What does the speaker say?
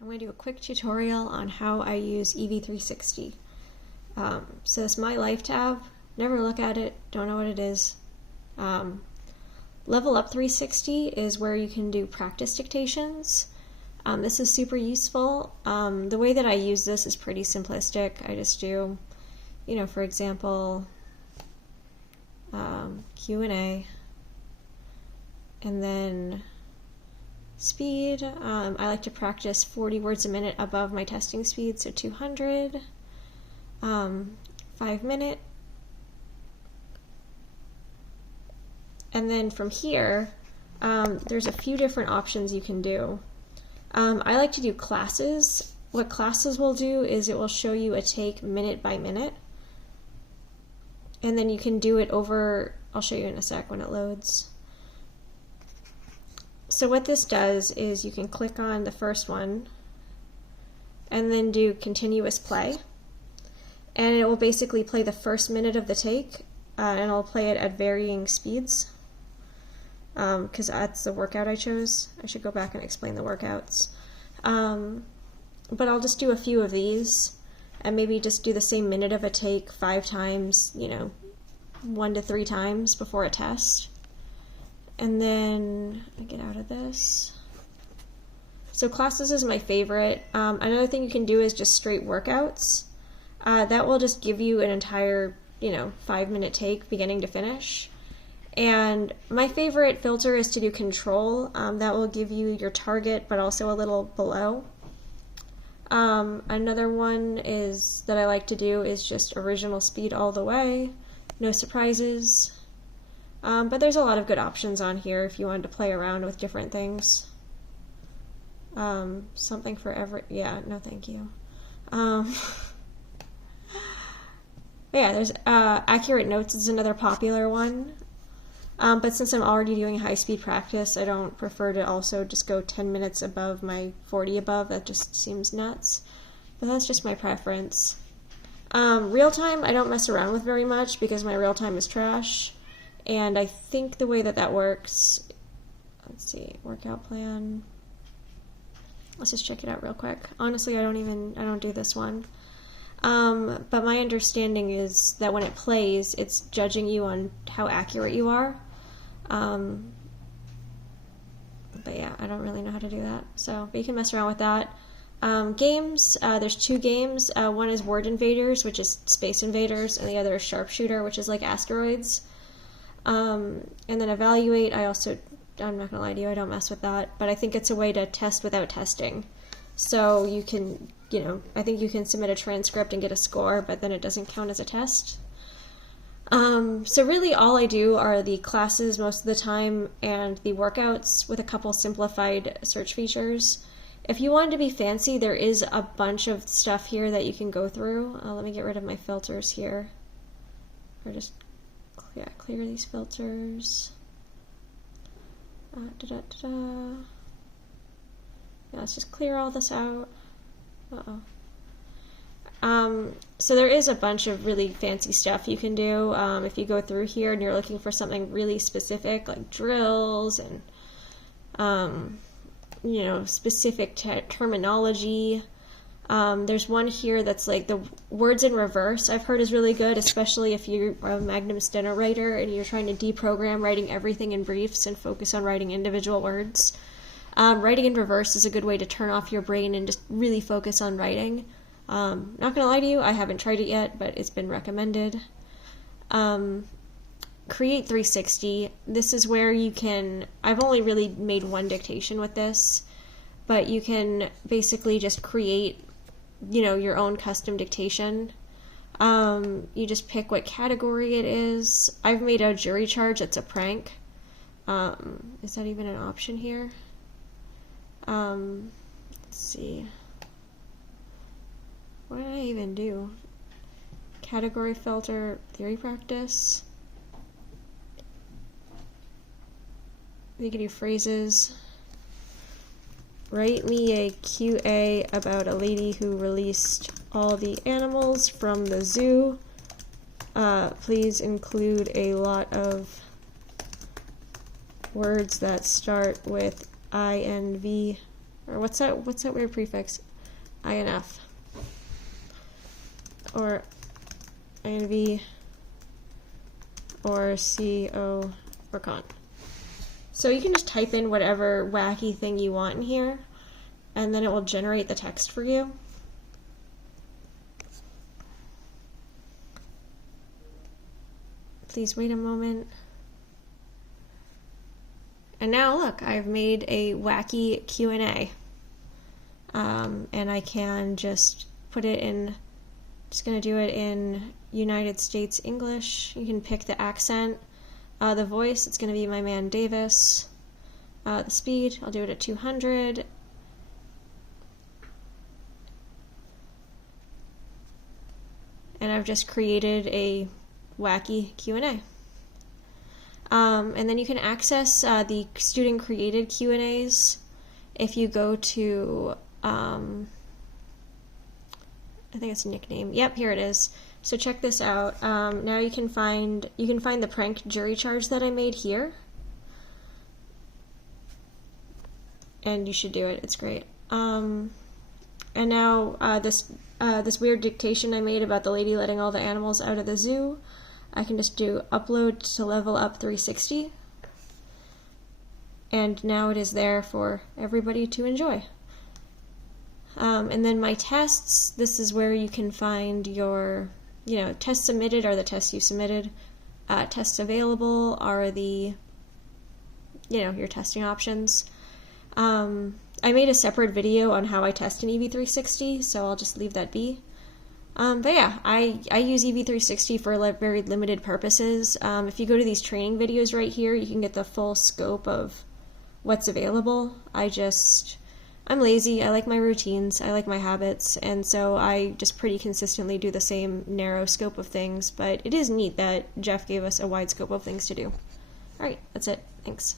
I'm going to do a quick tutorial on how I use EV360. So it's my life tab, never look at it, don't know what it is. Level Up 360 is where you can do practice dictations. This is super useful. The way that I use this is pretty simplistic. I just do, for example, Q&A, and then speed. I like to practice 40 words a minute above my testing speed, so 200, 5-minute. And then from here, there's a few different options you can do. I like to do classes. What classes will do is it will show you a take minute by minute. And then you can do it over, I'll show you in a sec when it loads. So what this does is you can click on the first one and then do continuous play. And it will basically play the first minute of the take, and it'll play it at varying speeds. Because that's the workout I chose. I should go back and explain the workouts. But I'll just do a few of these and maybe just do the same minute of a take 5 times, 1 to 3 times before a test. And then I get out of this. So classes is my favorite. Another thing you can do is just straight workouts. That will just give you an entire, 5-minute take beginning to finish. And my favorite filter is to do control. That will give you your target, but also a little below. Another one is that I like to do is just original speed all the way, no surprises. But there's a lot of good options on here if you wanted to play around with different things. Something for every, yeah, no thank you. Yeah, there's accurate notes is another popular one. But since I'm already doing high-speed practice, I don't prefer to also just go 10 minutes above my 40 above. That just seems nuts. But that's just my preference. Real time, I don't mess around with very much because my real time is trash. And I think the way that that works, let's see, workout plan. Let's just check it out real quick. Honestly, I don't do this one. But my understanding is that when it plays, it's judging you on how accurate you are. But yeah, I don't really know how to do that. But you can mess around with that. Games, there's 2 games. One is Word Invaders, which is Space Invaders, and the other is Sharpshooter, which is like asteroids. And then Evaluate, I'm not gonna lie to you, I don't mess with that, but I think it's a way to test without testing. So you can, I think you can submit a transcript and get a score, but then it doesn't count as a test. So really all I do are the classes most of the time and the workouts with a couple simplified search features. If you wanted to be fancy, there is a bunch of stuff here that you can go through. Let me get rid of my filters here. Or just clear these filters. Yeah, let's just clear all this out. So there is a bunch of really fancy stuff you can do. If you go through here and you're looking for something really specific, like drills and, specific terminology. There's one here that's like the words in reverse I've heard is really good, especially if you're a Magnum Steno writer and you're trying to deprogram writing everything in briefs and focus on writing individual words. Writing in reverse is a good way to turn off your brain and just really focus on writing. Not gonna lie to you, I haven't tried it yet, but it's been recommended. Create 360. This is where you can, I've only really made one dictation with this, but you can basically just create, your own custom dictation. You just pick what category it is. I've made a jury charge that's a prank. Is that even an option here? Let's see. What did I even do? Category filter, theory practice. We can do phrases. Write me a QA about a lady who released all the animals from the zoo. Please include a lot of words that start with INV Or what's that weird prefix? INF. Or INV. Or CO or con. So you can just type in whatever wacky thing you want in here, and then it will generate the text for you. Please wait a moment. And now look, I've made a wacky Q&A. And I can just put it in, just gonna do it in United States English. You can pick the accent. The voice, it's gonna be my man Davis. The speed, I'll do it at 200. And I've just created a wacky Q&A. And then you can access the student created Q&As if you go to, I think it's a nickname. Yep, here it is. So check this out. Now you can find the prank jury charge that I made here. And you should do it, it's great. And now this weird dictation I made about the lady letting all the animals out of the zoo, I can just do upload to level up 360. And now it is there for everybody to enjoy. And then my tests, this is where you can find your, tests submitted are the tests you submitted. Tests available are the, your testing options. I made a separate video on how I test an EV360, so I'll just leave that be. But yeah, I use EV360 for very limited purposes. If you go to these training videos right here, you can get the full scope of what's available. I'm lazy, I like my routines, I like my habits, and so I just pretty consistently do the same narrow scope of things, but it is neat that Jeff gave us a wide scope of things to do. Alright, that's it. Thanks.